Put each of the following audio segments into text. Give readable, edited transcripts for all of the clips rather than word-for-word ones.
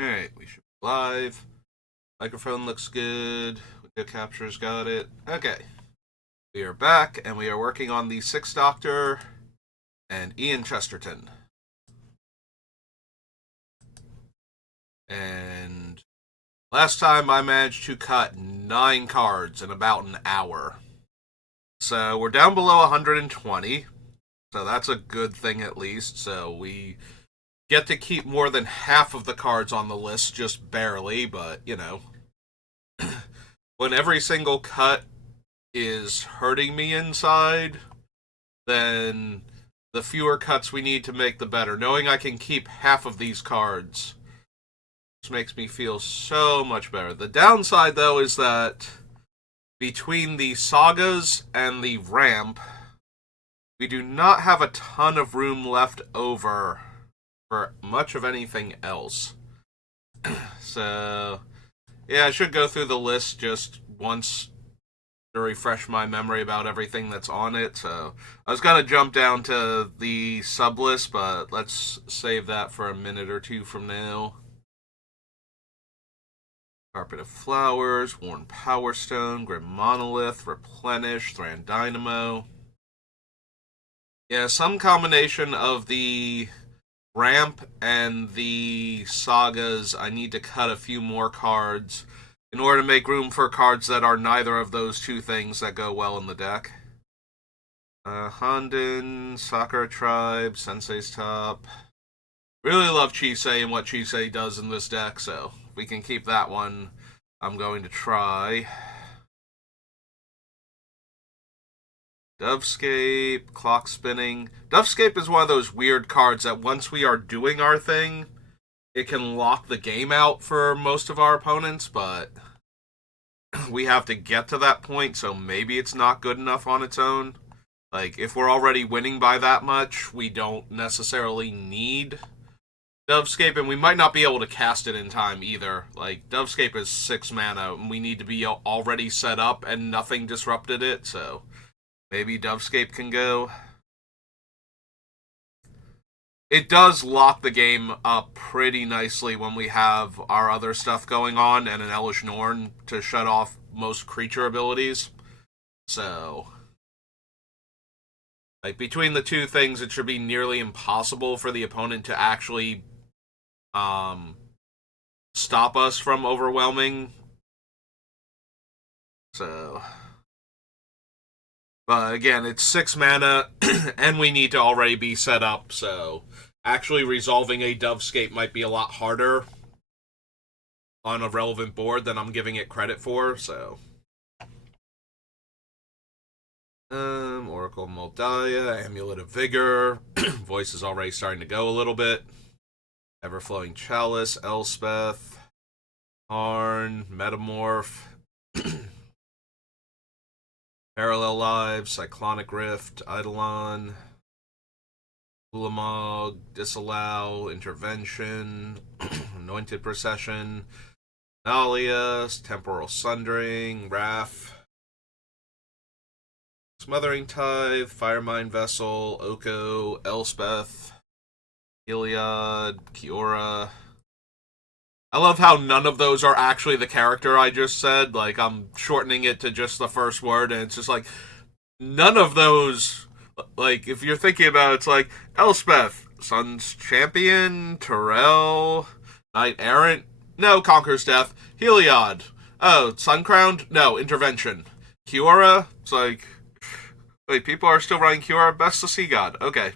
Alright, we should be live. Microphone looks good. Video capture's got it. Okay. We are back, and we are working on the Sixth Doctor and Ian Chesterton. And last time I managed to cut 9 cards in about an hour. So we're down below 120. So that's a good thing at least. So we get to keep more than half of the cards on the list, just barely, but, you know. When every single cut is hurting me inside, then the fewer cuts we need to make, the better. Knowing I can keep half of these cards just makes me feel so much better. The downside, though, is that between the sagas and the ramp, we do not have a ton of room left over for much of anything else. So, yeah, I should go through the list just once to refresh my memory about everything that's on it. So I was going to jump down to the sub list, but let's save that for a minute or two from now. Carpet of Flowers, Worn Power Stone, Grim Monolith, Replenish, Thran Dynamo. Yeah, some combination of the ramp and the sagas. I need to cut a few more cards in order to make room for cards that are neither of those two things that go well in the deck. Honden, Sakura Tribe, Sensei's Top. Really love Chisei and what Chisei does in this deck, so if we can keep that one, I'm going to try. Dovescape, Clock Spinning. Dovescape is one of those weird cards that once we are doing our thing, it can lock the game out for most of our opponents, but we have to get to that point, so maybe it's not good enough on its own. Like, if we're already winning by that much, we don't necessarily need Dovescape, and we might not be able to cast it in time either. Like, Dovescape is 6 mana, and we need to be already set up, and nothing disrupted it, so maybe Dovescape can go. It does lock the game up pretty nicely when we have our other stuff going on and an Elish Norn to shut off most creature abilities. So, like, between the two things, it should be nearly impossible for the opponent to actually stop us from overwhelming. So, but again, it's 6 mana, and we need to already be set up, so actually resolving a Dovescape might be a lot harder on a relevant board than I'm giving it credit for, so. Oracle Moldiah, Amulet of Vigor, Voice is already starting to go a little bit. Everflowing Chalice, Elspeth, Arn, Metamorph, Parallel Lives, Cyclonic Rift, Eidolon, Ulamog, Disallow, Intervention, Anointed Procession, Nalias, Temporal Sundering, Wrath, Smothering Tithe, Firemind Vessel, Oko, Elspeth, Iliad, Kiora. I love how none of those are actually the character I just said. Like, I'm shortening it to just the first word, and it's just like, none of those, like, if you're thinking about it, it's like, Elspeth, Sun's Champion, Terrell, Knight Errant, no, Conquers Death, Heliod, oh, Suncrowned, no, Intervention, Kiora, it's like, wait, people are still running Kiora, Best of Sea God, okay.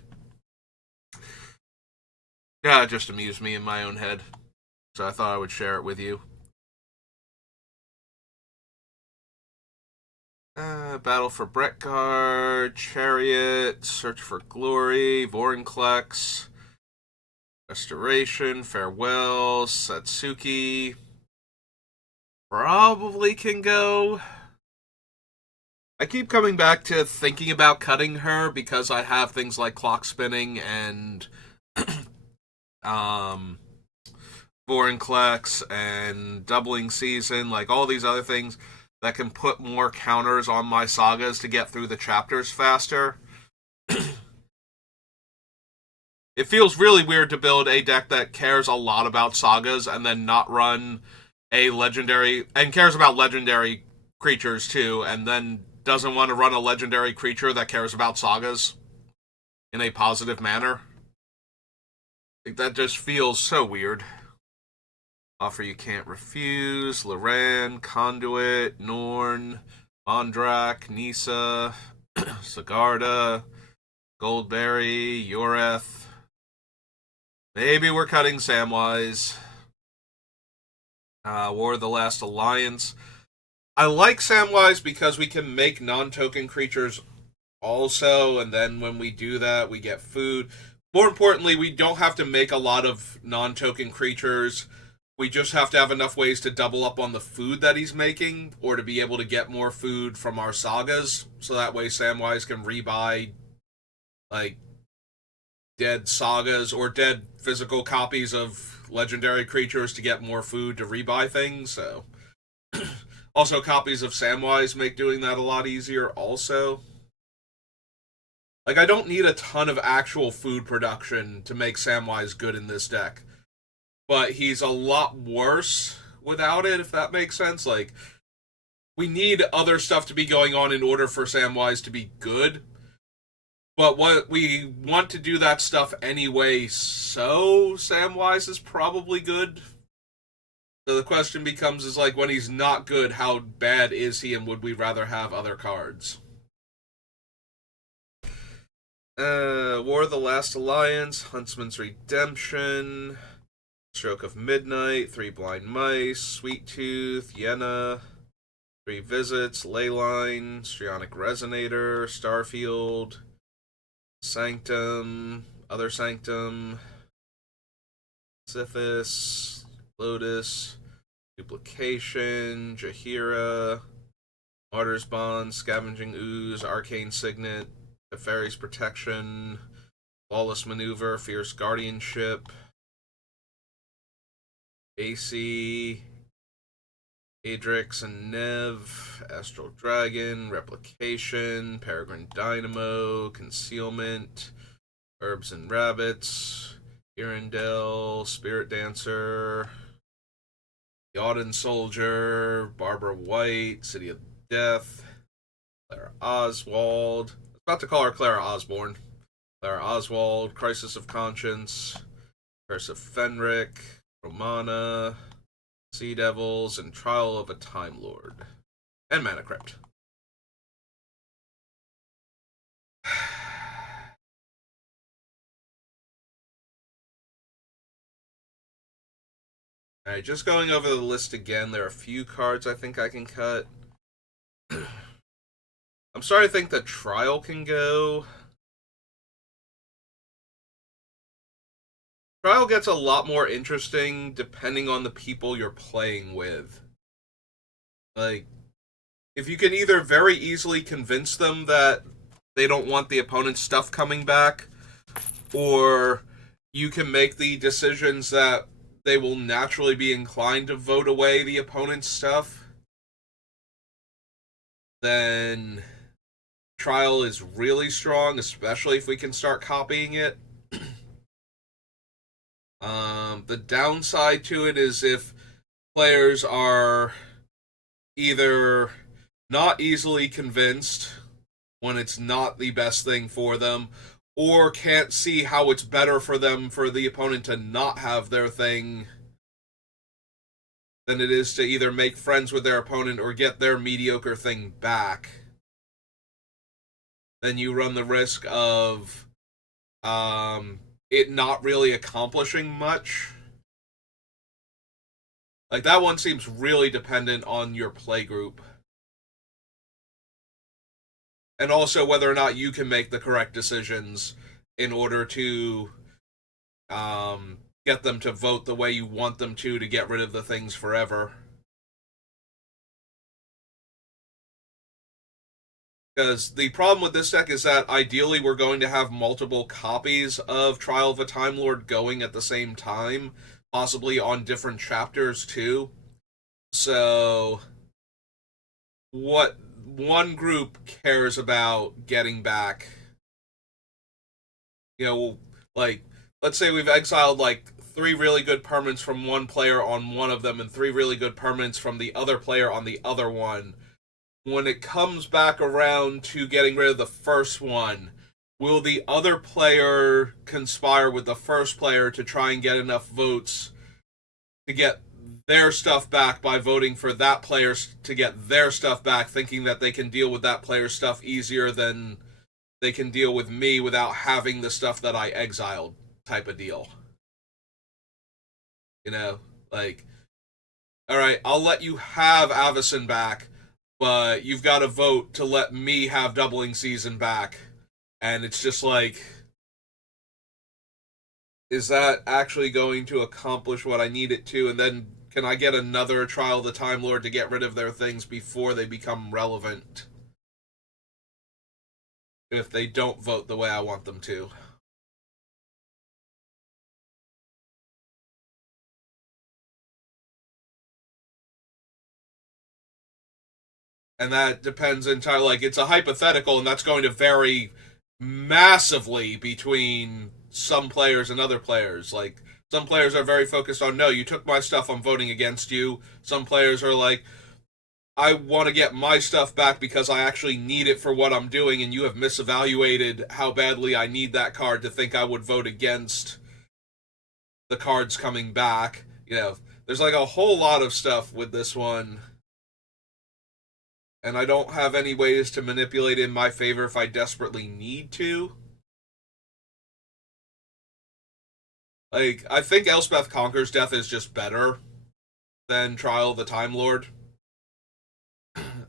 Yeah, it just amused me in my own head. So I thought I would share it with you. Battle for Bretgard, Chariot, Search for Glory, Vorinclex, Restoration, Farewell, Satsuki. Probably can go. I keep coming back to thinking about cutting her because I have things like Clock Spinning and Vorinclex and Doubling Season, like all these other things that can put more counters on my sagas to get through the chapters faster. It feels really weird to build a deck that cares a lot about sagas and then not run a legendary and cares about legendary creatures too, and then doesn't want to run a legendary creature that cares about sagas in a positive manner. Like, that just feels so weird. Offer you can't refuse. Loran, Conduit, Norn, Mondrak, Nisa, Sigarda, Goldberry, Yoreth. Maybe we're cutting Samwise. War of the Last Alliance. I like Samwise because we can make non-token creatures also, and then when we do that, we get food. More importantly, we don't have to make a lot of non-token creatures. We just have to have enough ways to double up on the food that he's making, or to be able to get more food from our sagas, so that way Samwise can rebuy, like, dead sagas or dead physical copies of legendary creatures to get more food to rebuy things, so... Also, copies of Samwise make doing that a lot easier, also. Like, I don't need a ton of actual food production to make Samwise good in this deck. But he's a lot worse without it, if that makes sense. Like, we need other stuff to be going on in order for Samwise to be good. But what we want to do that stuff anyway, so Samwise is probably good. So the question becomes, is like, when he's not good, how bad is he, and would we rather have other cards? War of the Last Alliance, Huntsman's Redemption, Stroke of Midnight, Three Blind Mice, Sweet Tooth, Yenna, Three Visits, Leyline, Strionic Resonator, Starfield, Sanctum, Other Sanctum, Sithis, Lotus, Duplication, Jaheira, Martyr's Bond, Scavenging Ooze, Arcane Signet, Teferi's Protection, Flawless Maneuver, Fierce Guardianship, AC, Adrix and Nev, Astral Dragon, Replication, Peregrine Dynamo, Concealment, Herbs and Rabbits, Irindel, Spirit Dancer, The Auden Soldier, Barbara White, City of Death, Clara Oswald. I was about to call her Clara Osborne. Clara Oswald, Crisis of Conscience, Curse of Fenric, Romana, Sea Devils, and Trial of a Time Lord. And Mana Crypt. Alright, just going over the list again, there are a few cards I think I can cut. I'm starting to think that Trial can go. Trial gets a lot more interesting depending on the people you're playing with. Like, if you can either very easily convince them that they don't want the opponent's stuff coming back, or you can make the decisions that they will naturally be inclined to vote away the opponent's stuff, then Trial is really strong, especially if we can start copying it. The downside to it is if players are either not easily convinced when it's not the best thing for them, or can't see how it's better for them for the opponent to not have their thing than it is to either make friends with their opponent or get their mediocre thing back, then you run the risk of it not really accomplishing much. Like, that one seems really dependent on your play group. And also whether or not you can make the correct decisions in order to get them to vote the way you want them to get rid of the things forever. Because the problem with this deck is that ideally we're going to have multiple copies of Trial of a Time Lord going at the same time, possibly on different chapters too. So, what one group cares about getting back, like, let's say we've exiled like three really good permanents from one player on one of them and three really good permanents from the other player on the other one. When it comes back around to getting rid of the first one, will the other player conspire with the first player to try and get enough votes to get their stuff back by voting for that player to get their stuff back, thinking that they can deal with that player's stuff easier than they can deal with me without having the stuff that I exiled, type of deal? You know, like, all right, I'll let you have Avacyn back, but you've got to vote to let me have Doubling Season back. And it's just like, is that actually going to accomplish what I need it to? And then can I get another Trial of the Time Lord to get rid of their things before they become relevant? If they don't vote the way I want them to. And that depends entirely, like, it's a hypothetical, and that's going to vary massively between some players and other players. Like, some players are very focused on, no, you took my stuff, I'm voting against you. Some players are like, I want to get my stuff back because I actually need it for what I'm doing, and you have misevaluated how badly I need that card to think I would vote against the cards coming back. You know, there's like a whole lot of stuff with this one, and I don't have any ways to manipulate it in my favor if I desperately need to. Like, I think Elspeth Conquers Death is just better than Trial of the Time Lord.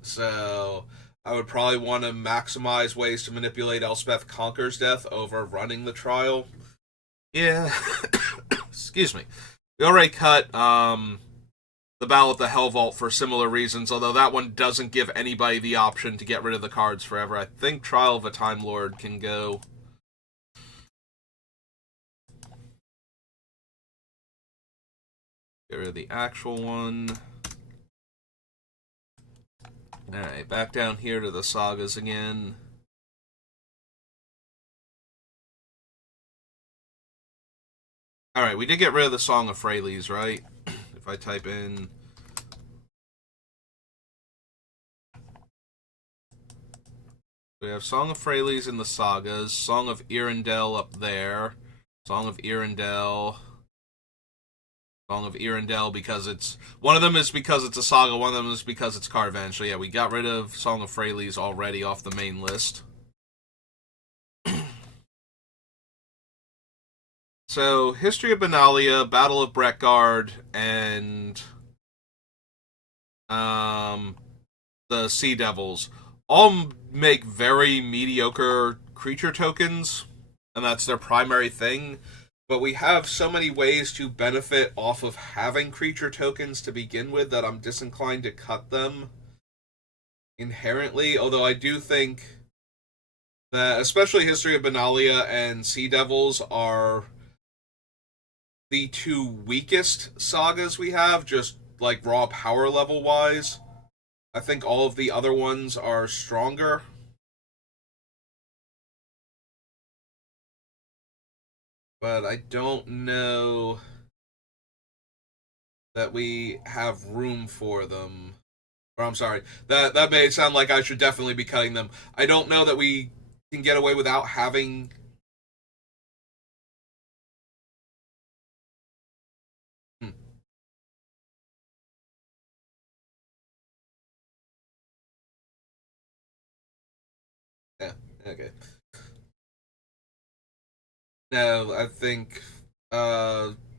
So I would probably want to maximize ways to manipulate Elspeth Conquers Death over running the trial. Yeah. Excuse me. We already cut the Battle at the Hell Vault for similar reasons, although that one doesn't give anybody the option to get rid of the cards forever. I think Trial of a Time Lord can go. Get rid of the actual one. Alright, back down here to the sagas again. Alright, we did get rid of the Song of Freyles, right? If I type in... We have Song of Freyles in the sagas, Song of Earendel up there, Song of Earendel... Song of Earendel because it's... One of them is because it's a saga, one of them is because it's Carvan. So yeah, we got rid of Song of Freyles already off the main list. So, History of Benalia, Battle of Breckguard, and the Sea Devils all make very mediocre creature tokens, and that's their primary thing. But we have so many ways to benefit off of having creature tokens to begin with that I'm disinclined to cut them inherently, although I do think that especially History of Benalia and Sea Devils are the two weakest sagas we have, just like raw power level wise. I think all of the other ones are stronger. But I don't know that we have room for them. Or I'm sorry, that may sound like I should definitely be cutting them. I don't know that we can get away without having... Hmm. Yeah, okay. No, I think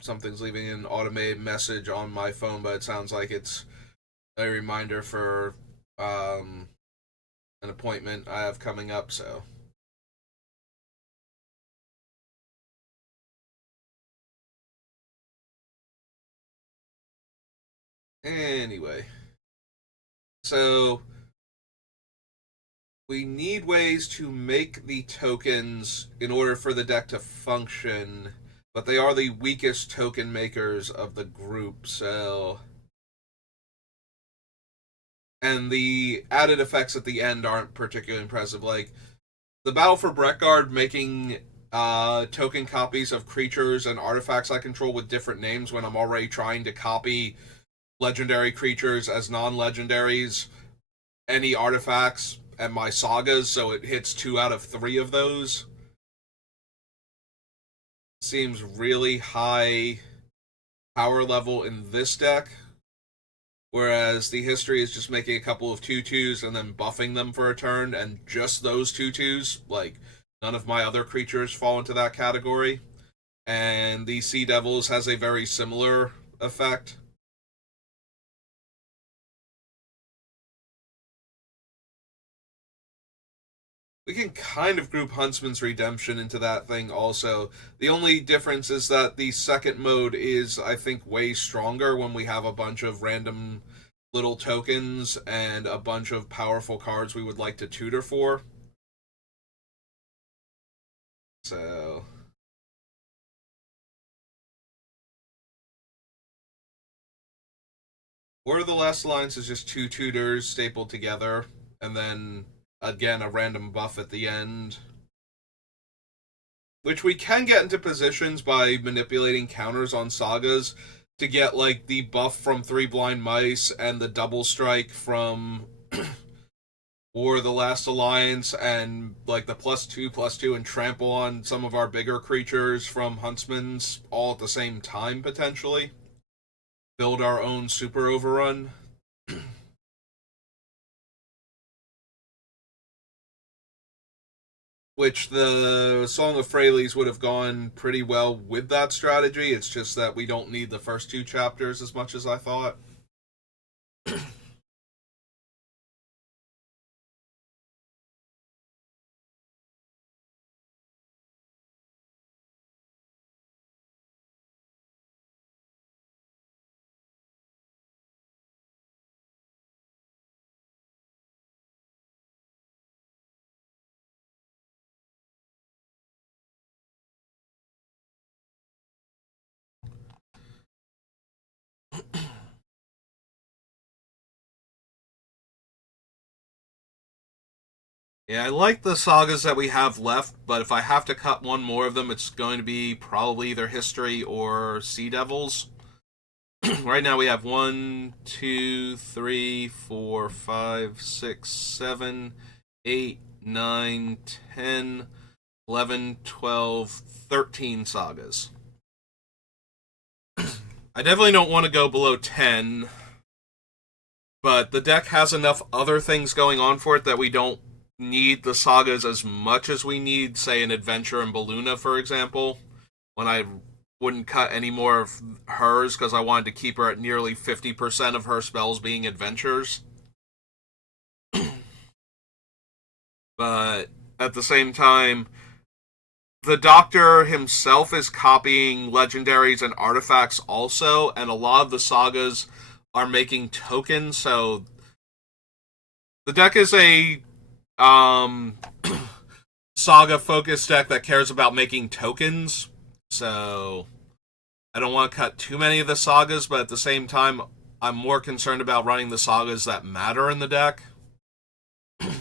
something's leaving an automated message on my phone, but it sounds like it's a reminder for an appointment I have coming up, so. Anyway. So, we need ways to make the tokens in order for the deck to function, but they are the weakest token makers of the group, so... And the added effects at the end aren't particularly impressive. Like, the Battle for Breckguard making token copies of creatures and artifacts I control with different names when I'm already trying to copy legendary creatures as non-legendaries, any artifacts, and my sagas, so it hits 2 out of 3 of those. Seems really high power level in this deck, whereas the history is just making a couple of 2/2s and then buffing them for a turn, and just those 2/2s. Like, none of my other creatures fall into that category. And the Sea Devils has a very similar effect. We can kind of group Huntsman's Redemption into that thing also. The only difference is that the second mode is, I think, way stronger when we have a bunch of random little tokens and a bunch of powerful cards we would like to tutor for. So... War of the Last Alliance is just 2 tutors stapled together, and then, again, a random buff at the end. Which we can get into positions by manipulating counters on sagas to get, like, the buff from 3 Blind Mice and the double strike from War of the Last Alliance and, like, the +2/+2 and trample on some of our bigger creatures from Huntsman's all at the same time, potentially. Build our own super overrun. Which the Song of Freyles would have gone pretty well with that strategy. It's just that we don't need the first 2 chapters as much as I thought. Yeah, I like the sagas that we have left, but if I have to cut one more of them, it's going to be probably either History or Sea Devils. Right now we have 1, 2, 3, 4, 5, 6, 7, 8, 9, 10, 11, 12, 13 sagas. I definitely don't want to go below 10, but the deck has enough other things going on for it that we don't need the sagas as much as we need, say, an Adventure in Balluna, for example, when I wouldn't cut any more of hers because I wanted to keep her at nearly 50% of her spells being adventures. But at the same time, the Doctor himself is copying legendaries and artifacts also, and a lot of the sagas are making tokens, so the deck is a saga focused deck that cares about making tokens. So I don't want to cut too many of the sagas, but at the same time, I'm more concerned about running the sagas that matter in the deck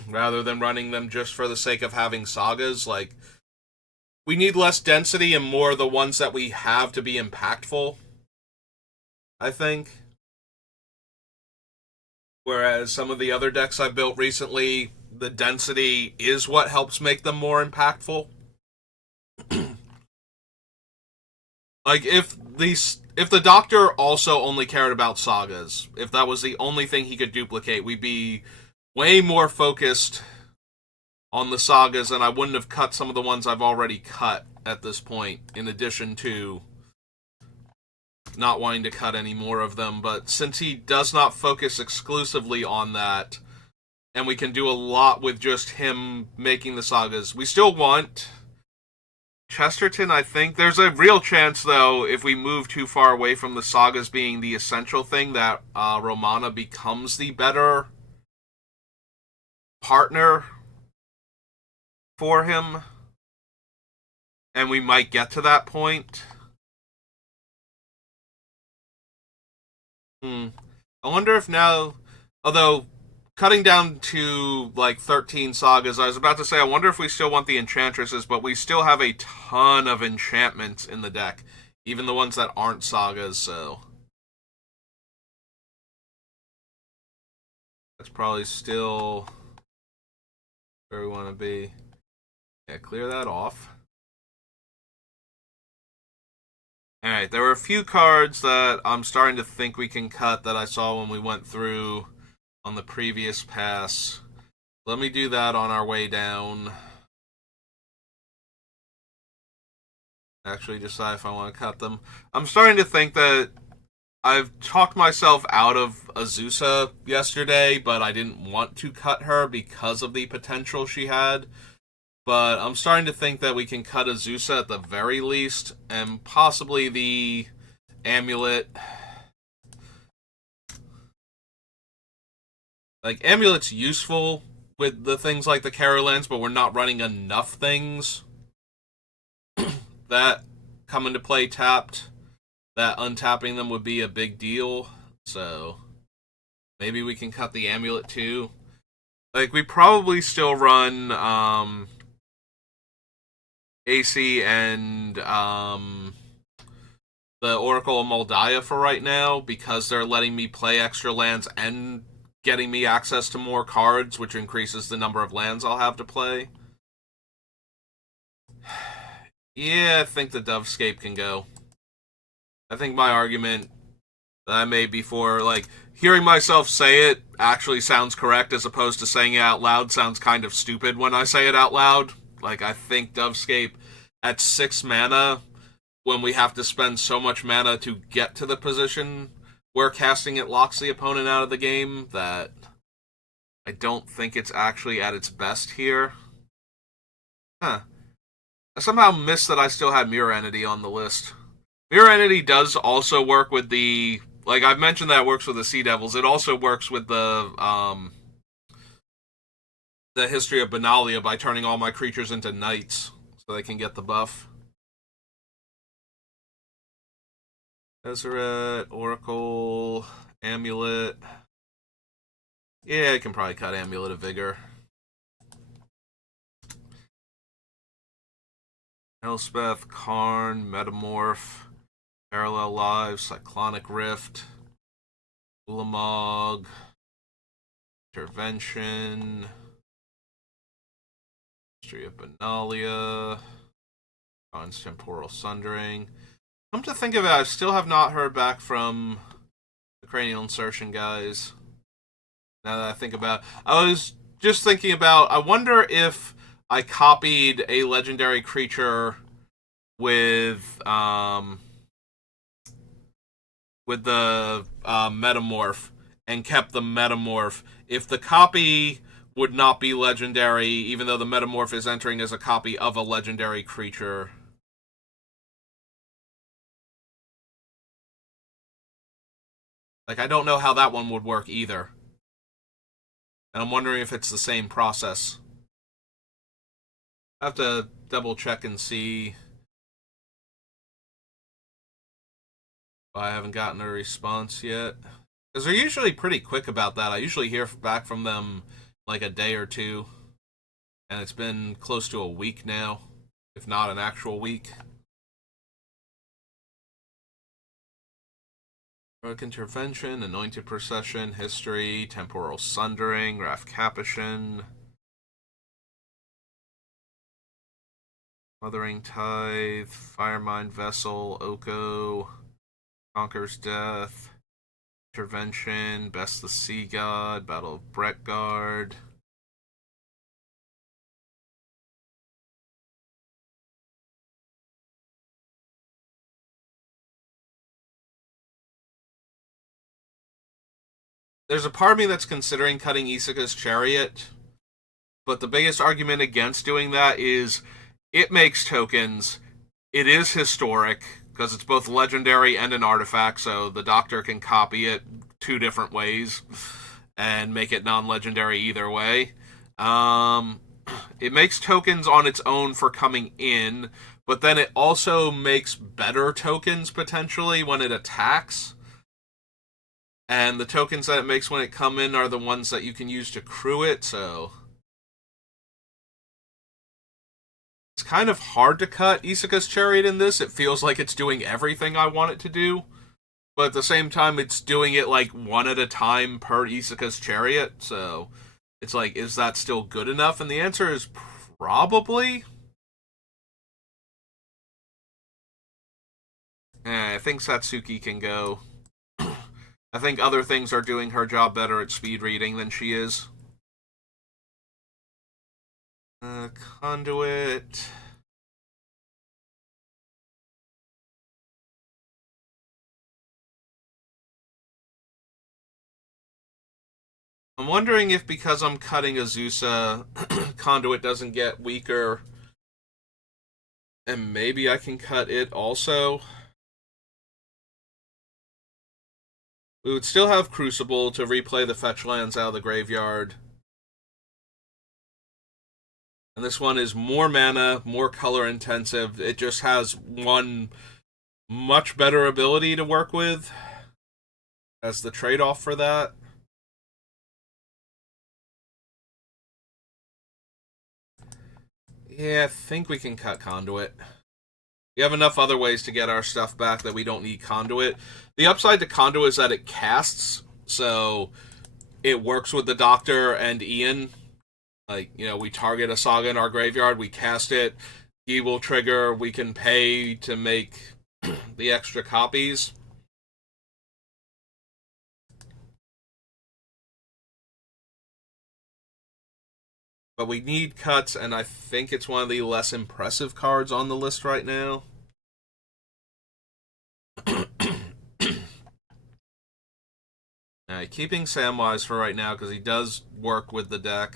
rather than running them just for the sake of having sagas. Like, we need less density and more of the ones that we have to be impactful, I think. Whereas some of the other decks I've built recently, the density is what helps make them more impactful. Like, if the Doctor also only cared about sagas, if that was the only thing he could duplicate, we'd be way more focused on the sagas, and I wouldn't have cut some of the ones I've already cut at this point, in addition to not wanting to cut any more of them. But since he does not focus exclusively on that, and we can do a lot with just him making the sagas, we still want Chesterton, I think. There's a real chance, though, if we move too far away from the sagas being the essential thing, that Romana becomes the better partner for him. And we might get to that point. I wonder if now... Although, cutting down to like 13 sagas, I was about to say, I wonder if we still want the enchantresses, but we still have a ton of enchantments in the deck, even the ones that aren't sagas, so that's probably still where we want to be. Yeah, clear that off. Alright, there were a few cards that I'm starting to think we can cut that I saw when we went through on the previous pass. Let me do that on our way down. Actually decide if I want to cut them. I'm starting to think that I've talked myself out of Azusa yesterday, but I didn't want to cut her because of the potential she had. But I'm starting to think that we can cut Azusa at the very least, and possibly the amulet. Like, amulet's useful with the things like the Carolans, but we're not running enough things that come into play tapped, that untapping them would be a big deal. So maybe we can cut the amulet too. Like, we probably still run AC and the Oracle of Moldiah for right now, because they're letting me play extra lands and getting me access to more cards, which increases the number of lands I'll have to play. Yeah, I think the Dovescape can go. I think my argument that I made before, like, hearing myself say it actually sounds correct, as opposed to saying it out loud sounds kind of stupid when I say it out loud. Like, I think Dovescape at 6 mana, when we have to spend so much mana to get to the position where casting it locks the opponent out of the game, that I don't think it's actually at its best here. Huh. I somehow missed that I still had Mirror Entity on the list. Mirror Entity does also work with the... Like, I've mentioned that it works with the Sea Devils. It also works with the History of Benalia by turning all my creatures into knights, so they can get the buff. Deseret, Oracle, Amulet. Yeah, I can probably cut Amulet of Vigor. Elspeth, Karn, Metamorph, Parallel Lives, Cyclonic Rift, Ulamog, Intervention, History of Benalia, Karn's Temporal Sundering. Come to think of it, I still have not heard back from the Cranial Insertion guys. Now that I think about it. I was just thinking about, I wonder if I copied a legendary creature with the Metamorph and kept the Metamorph. If the copy would not be legendary, even though the Metamorph is entering as a copy of a legendary creature. Like, I don't know how that one would work either. And I'm wondering if it's the same process. I have to double check and see if I haven't gotten a response yet. Because they're usually pretty quick about that. I usually hear back from them like a day or two. And it's been close to a week now, if not an actual week. Heroic Intervention, Anointed Procession, History, Temporal Sundering, Wrath Capuchin, Mothering Tithe, Firemind Vessel, Oko, Conquers Death, Intervention, Best the Sea God, Battle of Breckguard. There's a part of me that's considering cutting Isika's Chariot, but the biggest argument against doing that is it makes tokens. It is historic, because it's both legendary and an artifact, so the Doctor can copy it 2 different ways and make it non-legendary either way. It makes tokens on its own for coming in, but then it also makes better tokens, potentially, when it attacks. And the tokens that it makes when it come in are the ones that you can use to crew it, so it's kind of hard to cut Isuka's Chariot in this. It feels like it's doing everything I want it to do, but at the same time, it's doing it like one at a time per Isuka's Chariot, so it's like, is that still good enough? And the answer is probably. I think Satsuki can go. I think other things are doing her job better at speed reading than she is. Conduit. I'm wondering if because I'm cutting Azusa, Conduit doesn't get weaker. And maybe I can cut it also. We would still have Crucible to replay the fetch lands out of the graveyard. And this one is more mana, more color intensive. It just has one much better ability to work with as the trade-off for that. Yeah, I think we can cut Conduit. We have enough other ways to get our stuff back that we don't need Conduit. The upside to Conduit is that it casts, so it works with the Doctor and Ian. Like, you know, we target a Saga in our graveyard, we cast it, he will trigger, we can pay to make the extra copies. But we need cuts, and I think it's one of the less impressive cards on the list right now. Keeping Samwise for right now, because he does work with the deck.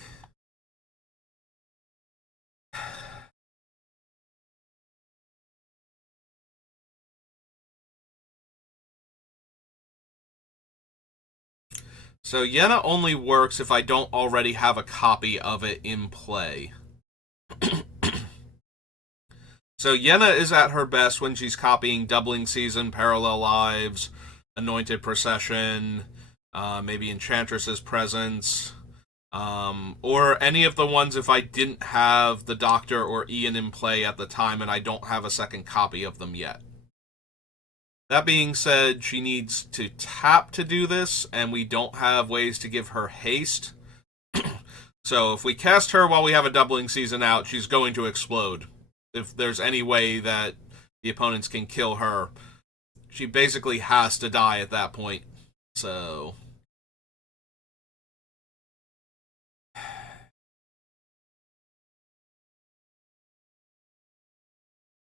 So Yenna only works if I don't already have a copy of it in play. So Yenna is at her best when she's copying Doubling Season, Parallel Lives, Anointed Procession, maybe Enchantress's Presence, or any of the ones if I didn't have the Doctor or Ian in play at the time and I don't have a second copy of them yet. That being said, she needs to tap to do this, and we don't have ways to give her haste. So if we cast her while we have a Doubling Season out, she's going to explode. If there's any way that the opponents can kill her, she basically has to die at that point. So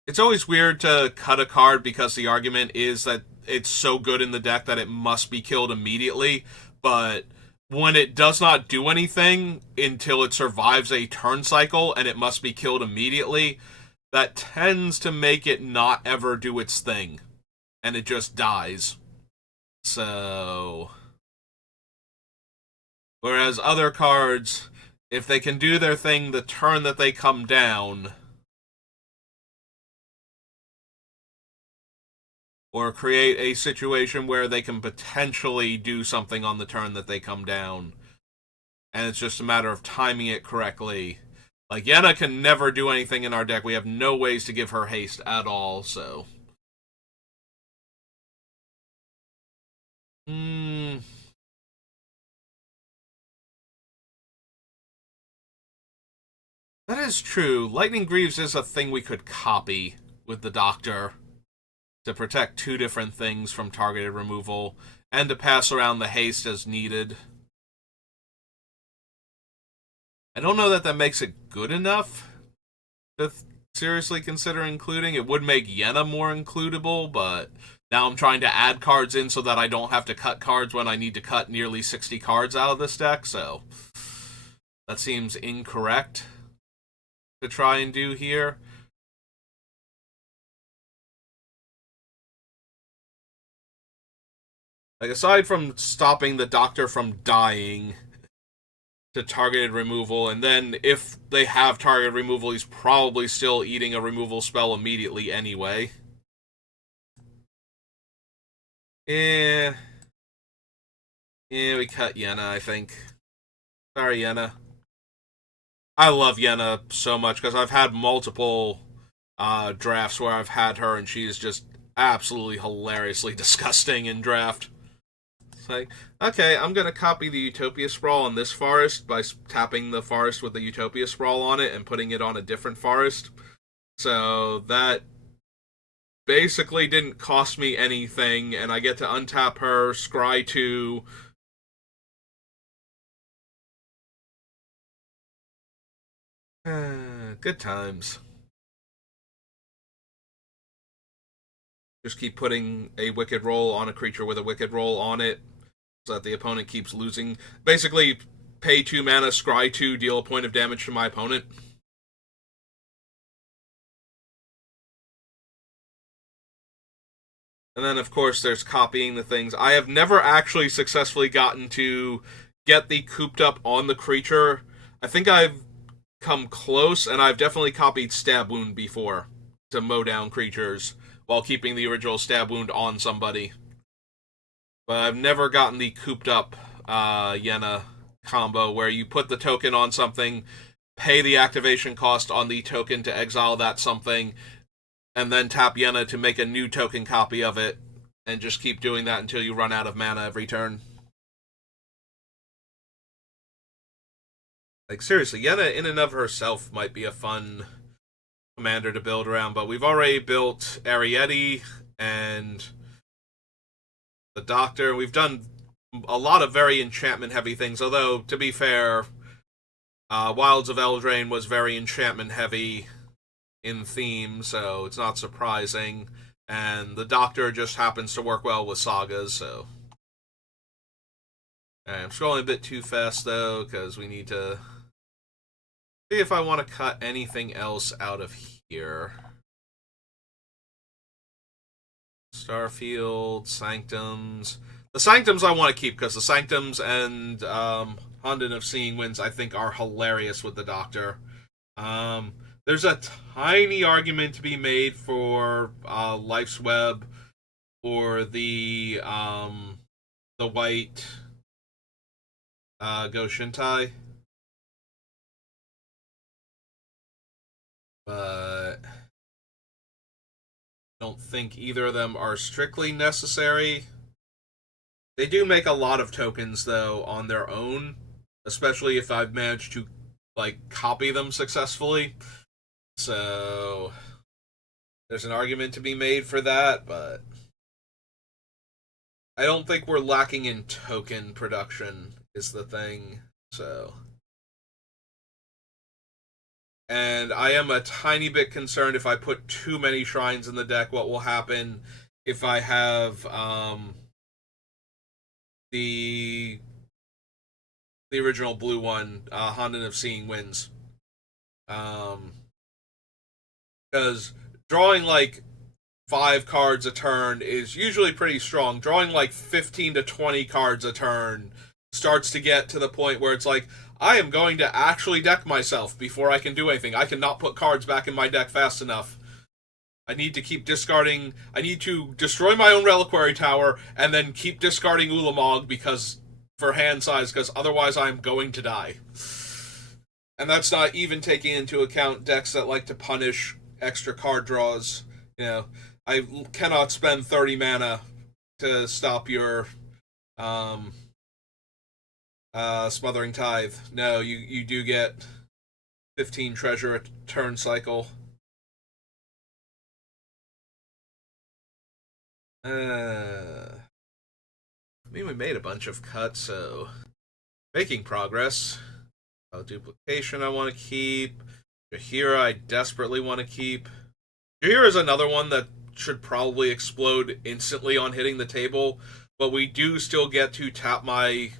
it's always weird to cut a card because the argument is that it's so good in the deck that it must be killed immediately, but when it does not do anything until it survives a turn cycle and it must be killed immediately, that tends to make it not ever do its thing, and it just dies. So whereas other cards, if they can do their thing the turn that they come down, or create a situation where they can potentially do something on the turn that they come down, and it's just a matter of timing it correctly. Like, Yenna can never do anything in our deck. We have no ways to give her haste at all, so. That is true. Lightning Greaves is a thing we could copy with the Doctor to protect two different things from targeted removal, and to pass around the haste as needed. I don't know that that makes it good enough to seriously consider including. It would make Yenna more includable, but now I'm trying to add cards in so that I don't have to cut cards when I need to cut nearly 60 cards out of this deck, so that seems incorrect to try and do here. Like, aside from stopping the Doctor from dying to targeted removal, and then if they have targeted removal, he's probably still eating a removal spell immediately anyway. Eh. Yeah, we cut Yenna, I think. Sorry, Yenna. I love Yenna so much because I've had multiple drafts where I've had her and she's just absolutely hilariously disgusting in draft. It's like, okay, I'm gonna copy the Utopia Sprawl on this forest by tapping the forest with the Utopia Sprawl on it and putting it on a different forest. So that basically didn't cost me anything, and I get to untap her, scry 2. Good times. Just keep putting a wicked roll on a creature with a wicked roll on it so that the opponent keeps losing. Basically, pay 2 mana, scry 2, deal a point of damage to my opponent. And then, of course, there's copying the things. I have never actually successfully gotten to get the cooped up on the creature. I think I've come close, and I've definitely copied Stab Wound before to mow down creatures while keeping the original Stab Wound on somebody. But I've never gotten the cooped up Yenna combo where you put the token on something, pay the activation cost on the token to exile that something, and then tap Yenna to make a new token copy of it, and just keep doing that until you run out of mana every turn. Like, seriously, Yenna in and of herself might be a fun commander to build around, but we've already built Arrietty and the Doctor. We've done a lot of very enchantment heavy things, although, to be fair, Wilds of Eldraine was very enchantment heavy in theme, so it's not surprising. And the Doctor just happens to work well with sagas, so. I'm scrolling a bit too fast, though, because we need to see if I want to cut anything else out of here. Starfield, Sanctums. The Sanctums I want to keep, because the Sanctums and Honden of Seeing Winds, I think, are hilarious with the Doctor. There's a tiny argument to be made for Life's Web or the white Go Shintai. But I don't think either of them are strictly necessary. They do make a lot of tokens, though, on their own, especially if I've managed to, like, copy them successfully. So there's an argument to be made for that, but I don't think we're lacking in token production is the thing. So, and I am a tiny bit concerned if I put too many shrines in the deck, what will happen if I have the original blue one, Honden of Seeing Winds. Because drawing like 5 cards a turn is usually pretty strong. Drawing like 15 to 20 cards a turn starts to get to the point where it's like, I am going to actually deck myself before I can do anything. I cannot put cards back in my deck fast enough. I need to keep discarding. I need to destroy my own Reliquary Tower and then keep discarding Ulamog because for hand size, because otherwise I'm going to die. And that's not even taking into account decks that like to punish extra card draws. You know, I cannot spend 30 mana to stop your Smothering Tithe. No, you do get 15 treasure a turn cycle. I mean, we made a bunch of cuts, so making progress. Duplication I want to keep. Jaheira I desperately want to keep. Jaheira is another one that should probably explode instantly on hitting the table, but we do still get to tap my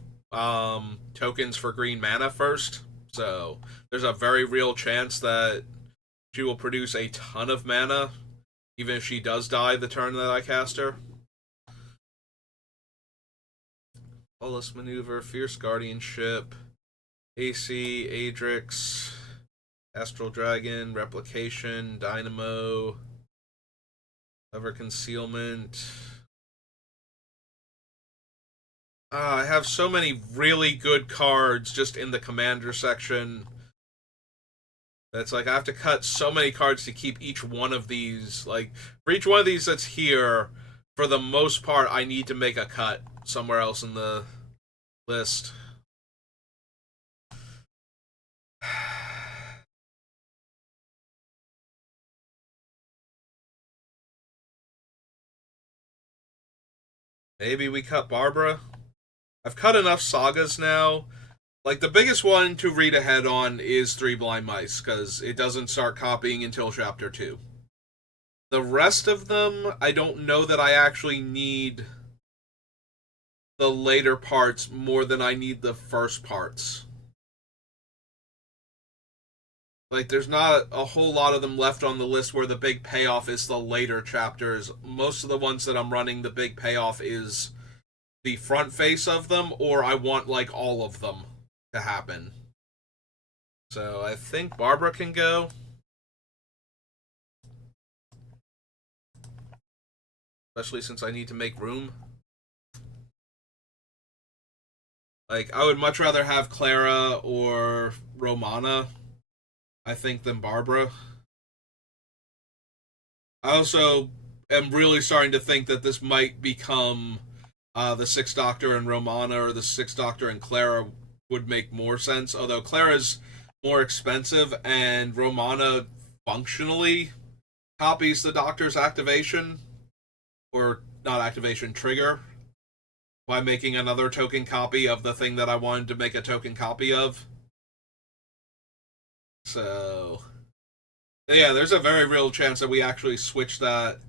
tokens for green mana first, so there's a very real chance that she will produce a ton of mana, even if she does die the turn that I cast her. Lawless Maneuver, Fierce Guardianship, AC, Adrix, Astral Dragon, Replication, Dynamo, Cover Concealment. I have so many really good cards just in the commander section. That's like I have to cut so many cards to keep each one of these. Like for each one of these that's here, for the most part, I need to make a cut somewhere else in the list. Maybe we cut Barbara. I've cut enough sagas now. Like the biggest one to read ahead on is Three Blind Mice because it doesn't start copying until chapter 2. The rest of them, I don't know that I actually need the later parts more than I need the first parts. Like, there's not a whole lot of them left on the list where the big payoff is the later chapters. Most of the ones that I'm running, the big payoff is the front face of them, or I want, like, all of them to happen. So I think Barbara can go. Especially since I need to make room. Like, I would much rather have Clara or Romana, I think, than Barbara. I also am really starting to think that this might become the Sixth Doctor and Romana, or the Sixth Doctor and Clara would make more sense. Although Clara's more expensive, and Romana functionally copies the Doctor's activation, or not activation, trigger, by making another token copy of the thing that I wanted to make a token copy of. So, yeah, there's a very real chance that we actually switch that.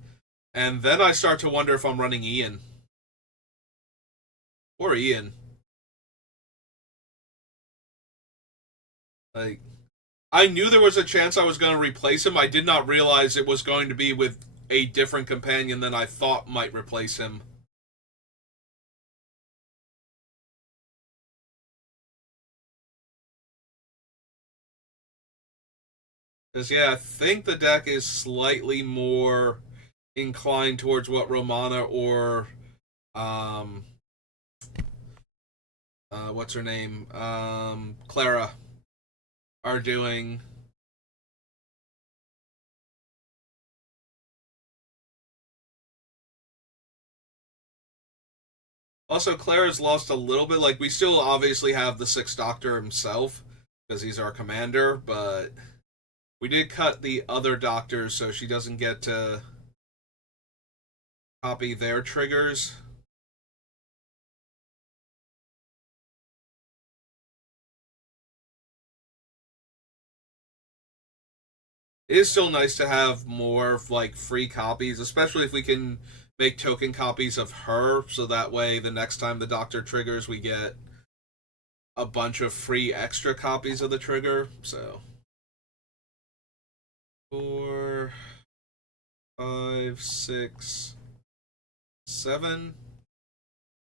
And then I start to wonder if I'm running Ian. Or Ian. Like, I knew there was a chance I was going to replace him. I did not realize it was going to be with a different companion than I thought might replace him. Because, yeah, I think the deck is slightly more inclined towards what Romana or, what's her name? Clara are doing. Also, Clara's lost a little bit. Like, we still obviously have the Sixth Doctor himself, because he's our commander, but we did cut the other doctors so she doesn't get to copy their triggers. It is still nice to have more like free copies, especially if we can make token copies of her, so that way the next time the Doctor triggers, we get a bunch of free extra copies of the trigger. So 4, 5, 6, 7.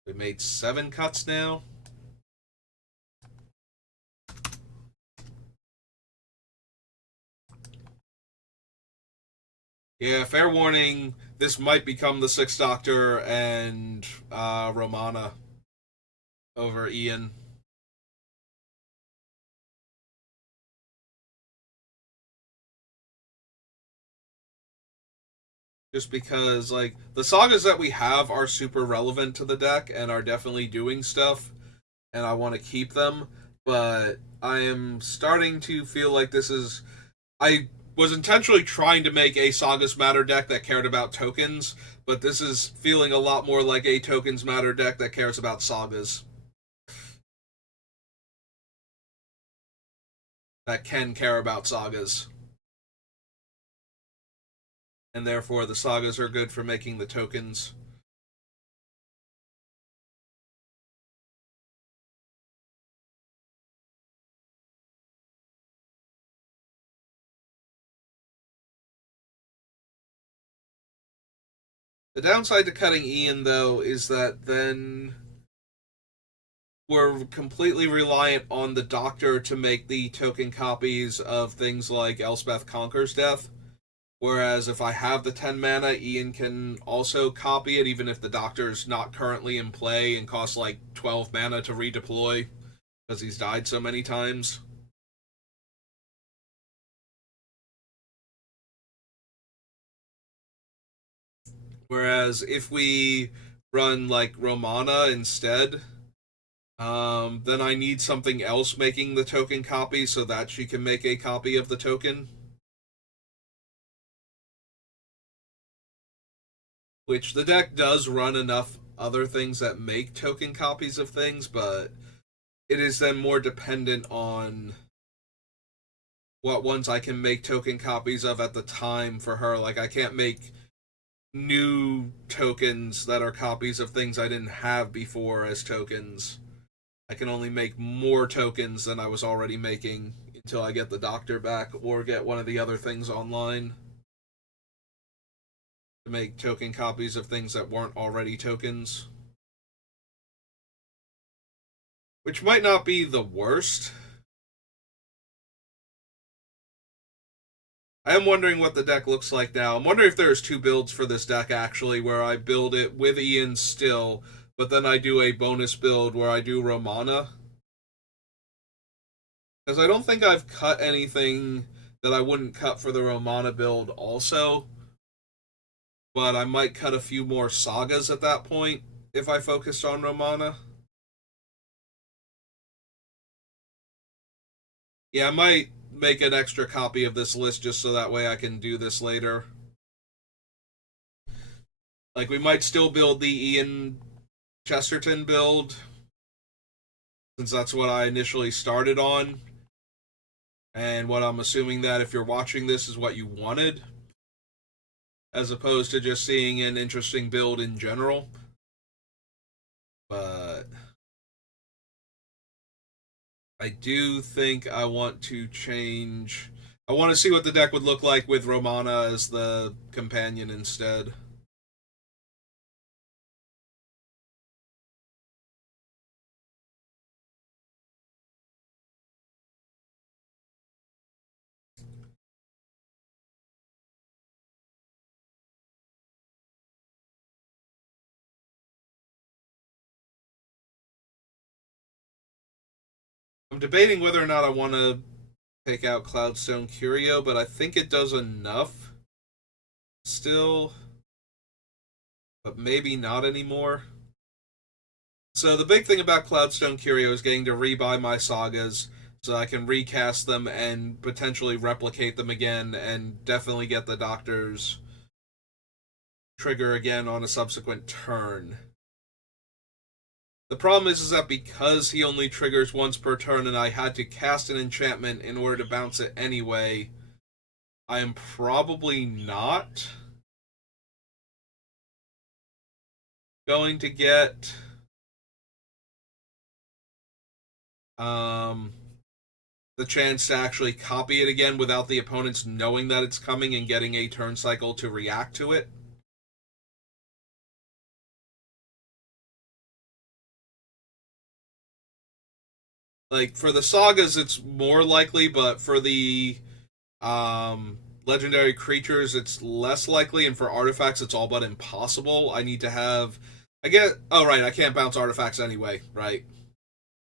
We made 7 cuts now. Yeah, fair warning, this might become the Sixth Doctor and Romana over Ian. Just because, like, the sagas that we have are super relevant to the deck and are definitely doing stuff, and I want to keep them, but I am starting to feel like this is. I was intentionally trying to make a Sagas Matter deck that cared about tokens, but this is feeling a lot more like a Tokens Matter deck that cares about sagas. That can care about sagas. And therefore, the sagas are good for making the tokens. The downside to cutting Ian, though, is that then we're completely reliant on the Doctor to make the token copies of things like Elspeth Conquers Death, Whereas if I have the 10 mana, Ian can also copy it, even if the Doctor's not currently in play and costs like 12 mana to redeploy because he's died so many times. Whereas if we run like Romana instead, then I need something else making the token copy so that she can make a copy of the token. Which the deck does run enough other things that make token copies of things, but it is then more dependent on what ones I can make token copies of at the time for her. Like, I can't make new tokens that are copies of things I didn't have before as tokens. I can only make more tokens than I was already making until I get the Doctor back or get one of the other things online to make token copies of things that weren't already tokens. Which might not be the worst. I am wondering what the deck looks like now. I'm wondering if there's two builds for this deck, actually, where I build it with Ian still, but then I do a bonus build where I do Romana. Because I don't think I've cut anything that I wouldn't cut for the Romana build also. But I might cut a few more sagas at that point if I focused on Romana. Yeah, I might make an extra copy of this list just so that way I can do this later. Like, we might still build the Ian Chesterton build, since that's what I initially started on. And what I'm assuming that if you're watching this is what you wanted, as opposed to just seeing an interesting build in general. But I do think I want to change. I want to see what the deck would look like with Romana as the companion instead. I'm debating whether or not I want to take out Cloudstone Curio, but I think it does enough still, but maybe not anymore. So the big thing about Cloudstone Curio is getting to rebuy my sagas so I can recast them and potentially replicate them again and definitely get the Doctor's trigger again on a subsequent turn. The problem is that because he only triggers once per turn and I had to cast an enchantment in order to bounce it anyway, I am probably not going to get the chance to actually copy it again without the opponents knowing that it's coming and getting a turn cycle to react to it. Like, for the sagas, it's more likely, but for the legendary creatures, it's less likely, and for artifacts, it's all but impossible. I need to have. I get. Oh, right, I can't bounce artifacts anyway, right?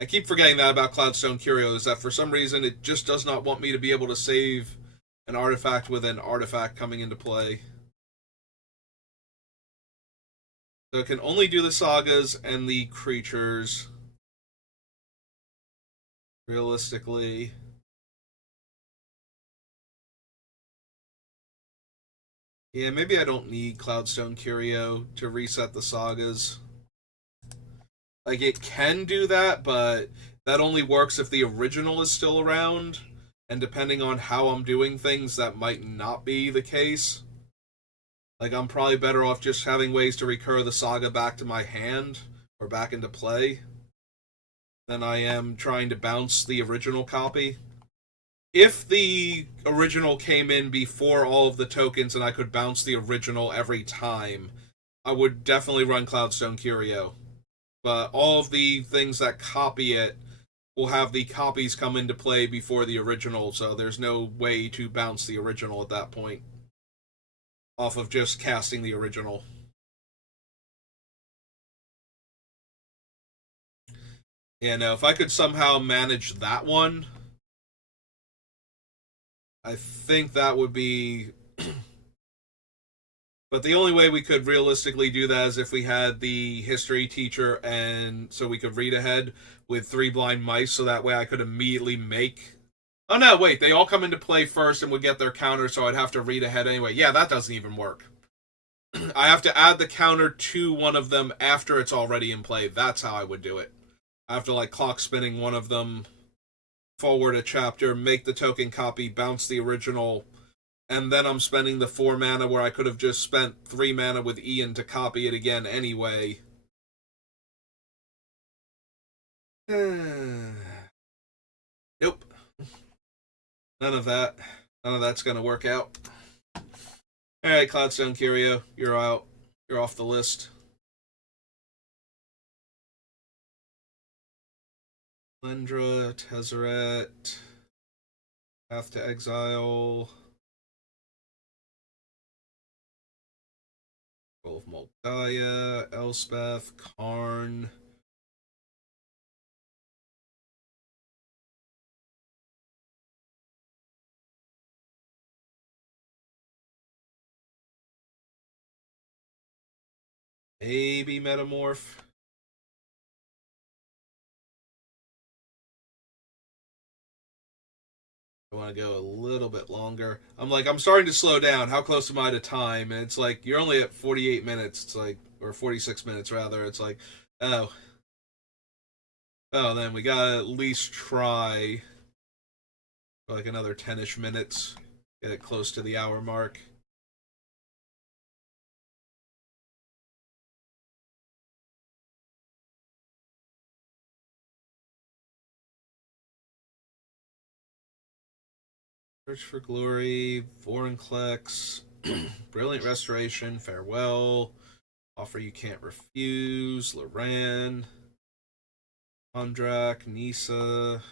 I keep forgetting that about Cloudstone Curio, is that for some reason it just does not want me to be able to save an artifact with an artifact coming into play. So it can only do the sagas and the creatures. Realistically. Yeah, maybe I don't need Cloudstone Curio to reset the sagas. Like, it can do that, but that only works if the original is still around. And depending on how I'm doing things, that might not be the case. Like, I'm probably better off just having ways to recur the saga back to my hand or back into play than I am trying to bounce the original copy. If the original came in before all of the tokens and I could bounce the original every time, I would definitely run Cloudstone Curio. But all of the things that copy it will have the copies come into play before the original, so there's no way to bounce the original at that point. off of just casting the original. Yeah, no, if I could somehow manage that one, I think that would be. But the only way we could realistically do that is if we had the history teacher, and so we could read ahead with three blind mice, so that way I could immediately make. Oh no, wait, they all come into play first and would get their counter, so I'd have to read ahead anyway. Yeah, that doesn't even work. I have to add the counter to one of them after it's already in play. That's how I would do it. I have to like clock spinning one of them forward a chapter, make the token copy, bounce the original, and then I'm spending the 4 mana where I could have just spent 3 mana with Ian to copy it again anyway. Nope. None of that. None of that's going to work out. Alright, Cloudstone Curio, you're out. You're off the list. Lendra, Tezzeret, Path to Exile, Scroll of Moldaya, Elspeth, Karn. Maybe Metamorph. I want to go a little bit longer. I'm starting to slow down. How close am I to time? And it's like, you're only at 48 minutes. It's like, or 46 minutes rather. It's like, oh. Oh, then we gotta at least try for like another 10-ish minutes. Get it close to the hour mark. Search for Glory, Vorinclex, Brilliant Restoration, Farewell, Offer You Can't Refuse, Loran, Andrak, Nisa.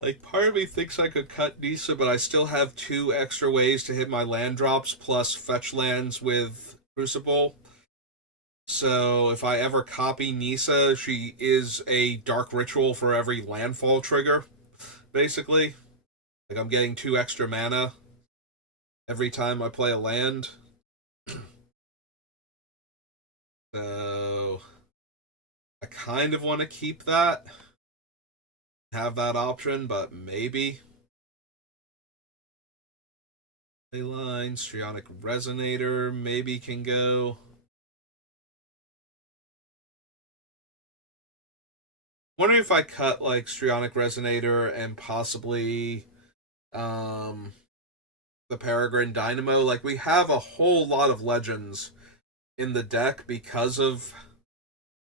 Like, part of me thinks I could cut Nisa, but I still have 2 extra ways to hit my land drops, plus fetch lands with Crucible. So if I ever copy Nisa, she is a Dark Ritual for every landfall trigger, basically. Like, I'm getting 2 extra mana every time I play a land. So I kind of want to keep that, have that option, but maybe. Leyline, Strionic Resonator maybe can go. Wondering if I cut like Strionic Resonator and possibly um the Peregrine Dynamo. Like, we have a whole lot of legends in the deck because of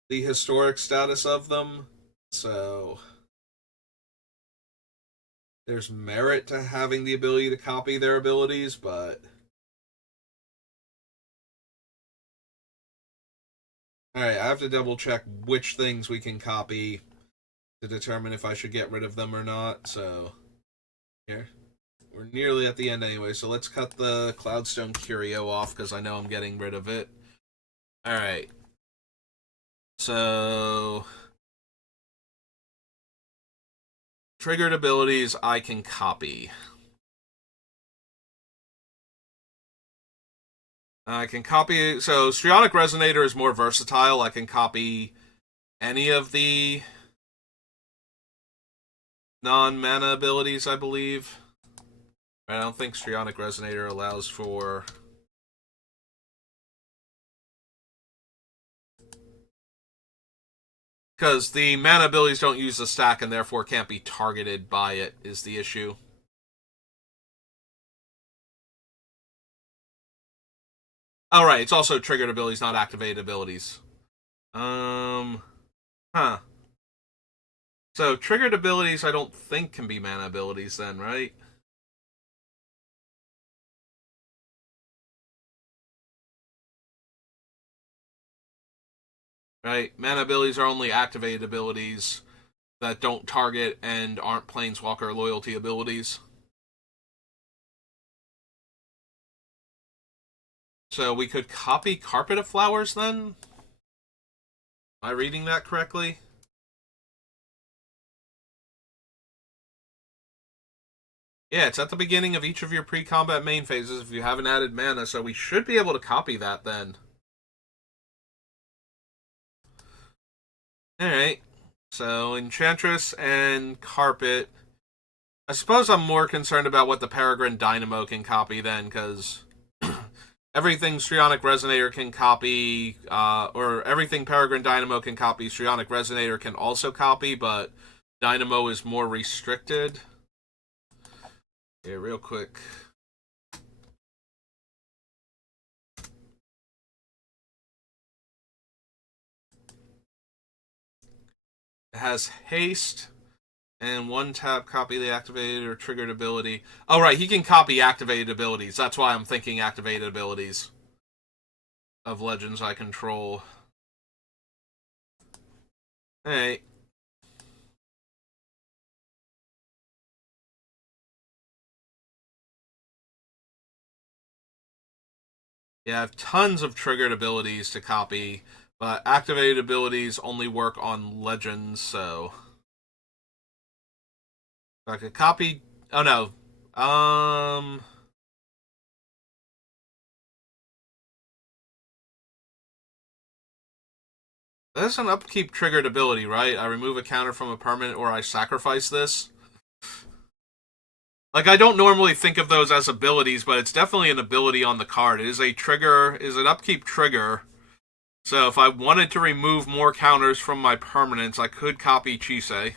the historic status of them. So there's merit to having the ability to copy their abilities, but alright, I have to double check which things we can copy to determine if I should get rid of them or not. So here. We're nearly at the end anyway, so let's cut the Cloudstone Curio off because I know I'm getting rid of it. Alright. So triggered abilities I can copy. I can copy. So Strionic Resonator is more versatile. I can copy any of the non-mana abilities, I believe. I don't think Strionic Resonator allows for. Because the mana abilities don't use the stack and therefore can't be targeted by it, is the issue. Oh, right. It's also triggered abilities, not activated abilities. Huh. So, triggered abilities I don't think can be mana abilities then, right? Right? Mana abilities are only activated abilities. that don't target and aren't Planeswalker loyalty abilities. So we could copy Carpet of Flowers then? Am I reading that correctly? Yeah, it's at the beginning of each of your pre-combat main phases if you haven't added mana, so we should be able to copy that then. Alright, so Enchantress and Carpet. I suppose I'm more concerned about what the Peregrine Dynamo can copy then, because everything Strionic Resonator can copy, or everything Peregrine Dynamo can copy, Strionic Resonator can also copy, but Dynamo is more restricted. Yeah, real quick. It has haste and one tap copy the activated or triggered ability. Oh, right, he can copy activated abilities. That's why I'm thinking activated abilities of legends I control. Alright. Yeah, I have tons of triggered abilities to copy, but activated abilities only work on legends, so if I could copy. Oh no. That's an upkeep triggered ability, right? I remove a counter from a permanent or I sacrifice this. Like, I don't normally think of those as abilities, but it's definitely an ability on the card. It is a trigger, is an upkeep trigger. So if I wanted to remove more counters from my permanents, I could copy Chisei.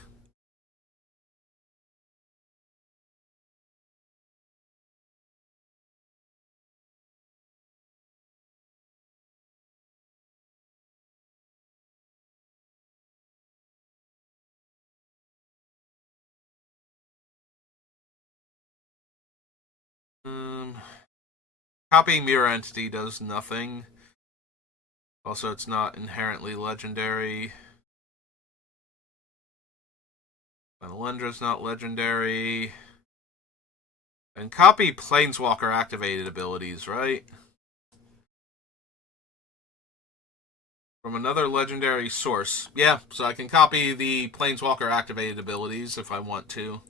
Um, Copying Mirror Entity does nothing. Also, it's not inherently legendary. Benelendra's not legendary. And copy Planeswalker activated abilities, right? From another legendary source. Yeah, so I can copy the Planeswalker activated abilities if I want to.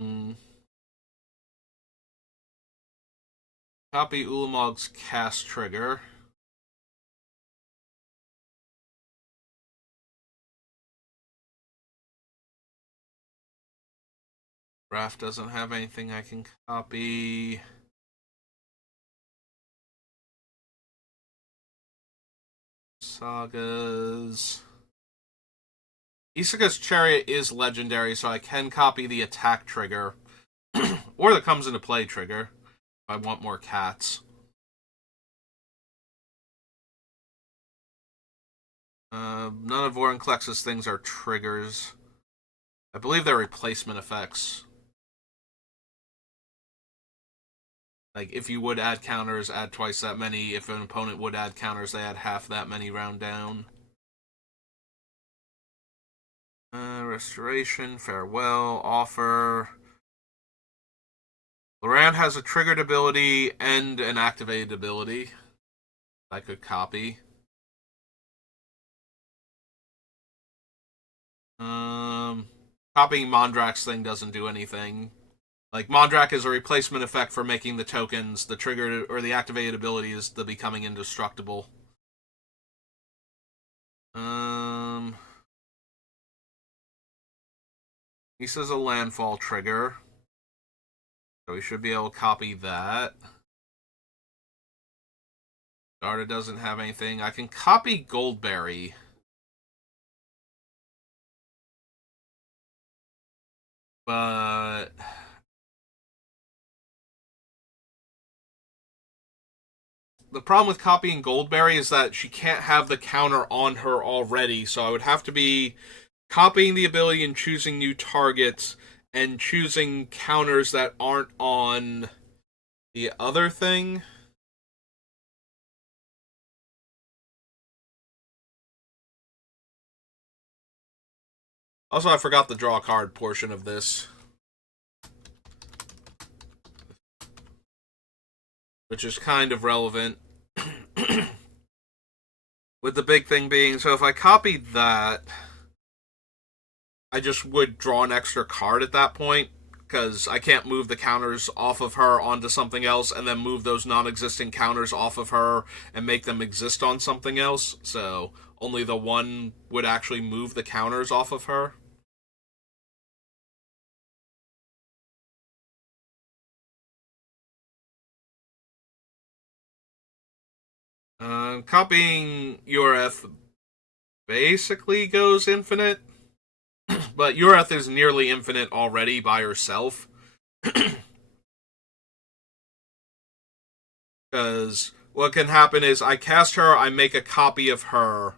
Hmm. Copy Ulamog's cast trigger. Raph doesn't have anything I can copy. Sagas. Isaga's Chariot is legendary, so I can copy the attack trigger. Or the comes into play trigger. If I want more cats. None of Vorinclex's things are triggers. I believe they're replacement effects. Like, if you would add counters, add twice that many. If an opponent would add counters, they add half that many round down. Restoration, Farewell, Offer. Loran has a triggered ability and an activated ability I could copy. Copying Mondrak's thing doesn't do anything. Like, Mondrak is a replacement effect for making the tokens. The triggered or the activated ability is the becoming indestructible. He says a landfall trigger. So we should be able to copy that. Garda doesn't have anything. I can copy Goldberry. But the problem with copying Goldberry is that she can't have the counter on her already, so I would have to be copying the ability and choosing new targets and choosing counters that aren't on The other thing... Also, I forgot the draw card portion of this, which is kind of relevant. With the big thing being, so if I copied that, I just would draw an extra card at that point, because I can't move the counters off of her onto something else and then move those non-existing counters off of her and make them exist on something else. So only the one would actually move the counters off of her. Copying Ureth basically goes infinite, but Ureth is nearly infinite already by herself. Because what can happen is I cast her, I make a copy of her.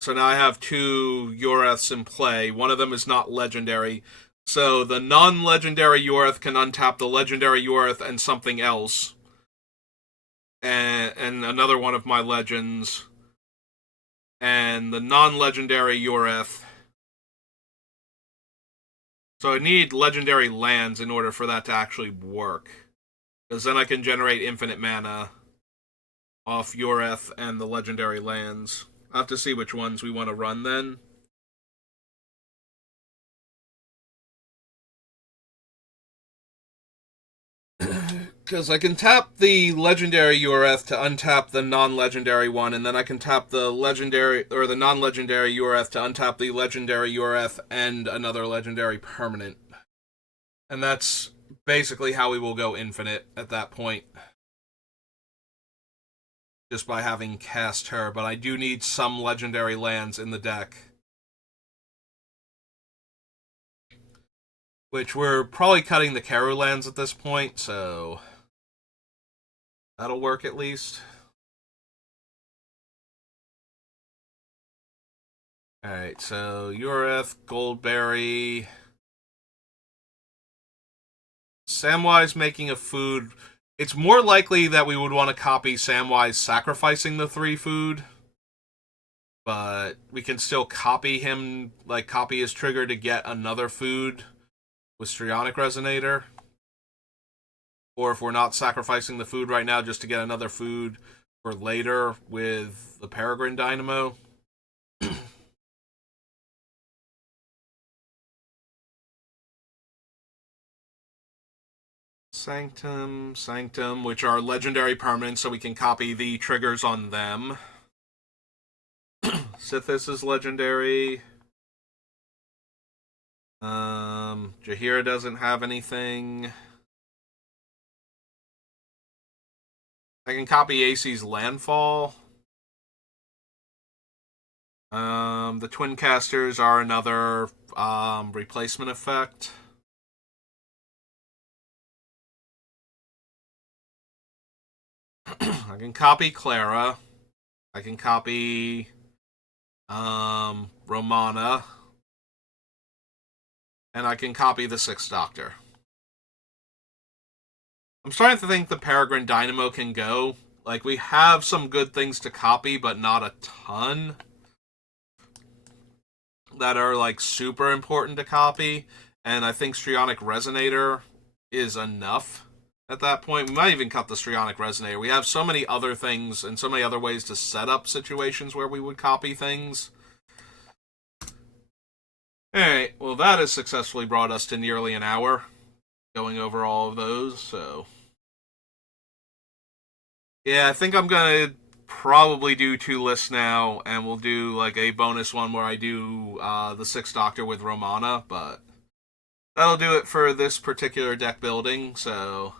So now I have two Ureths in play. One of them is not legendary. So the non-legendary Ureth can untap the legendary Ureth and something else. And another one of my legends. And the non-legendary Ureth. So I need legendary lands in order for that to actually work. Because then I can generate infinite mana off Ureth and the legendary lands. I'll have to see which ones we want to run then. Because I can tap the legendary Ureth to untap the non-legendary one, and then I can tap the legendary or the non-legendary Ureth to untap the legendary Ureth and another legendary permanent. And that's basically how we will go infinite at that point. Just by having cast her, but I do need some legendary lands in the deck. Which we're probably cutting the Karu lands at this point, so that'll work at least. Alright, so Ureth, Goldberry. Samwise making a food. It's more likely that we would want to copy Samwise sacrificing the 3 food. But we can still copy him, like copy his trigger to get another food with Strionic Resonator. Or if we're not sacrificing the food right now, just to get another food for later with the Peregrine Dynamo. Sanctum, which are legendary permanents, so we can copy the triggers on them. Sithis is legendary. Jaheira doesn't have anything. I can copy AC's Landfall. The Twin Casters are another replacement effect. I can copy Clara. I can copy Romana. And I can copy the Sixth Doctor. I'm starting to think the Peregrine Dynamo can go. Like, we have some good things to copy, but not a ton that are, like, super important to copy. And I think Strionic Resonator is enough at that point. We might even cut the Strionic Resonator. We have so many other things and so many other ways to set up situations where we would copy things. Alright, well, that has successfully brought us to nearly an hour going over all of those, so yeah, I think I'm gonna probably do 2 lists now, and we'll do like a bonus one where I do the Sixth Doctor with Romana, but that'll do it for this particular deck building. So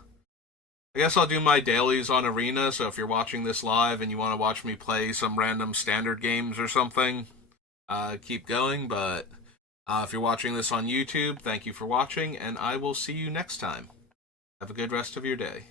I guess I'll do my dailies on Arena, so if you're watching this live and you want to watch me play some random standard games or something, keep going, but if you're watching this on YouTube, thank you for watching, and I will see you next time. Have a good rest of your day.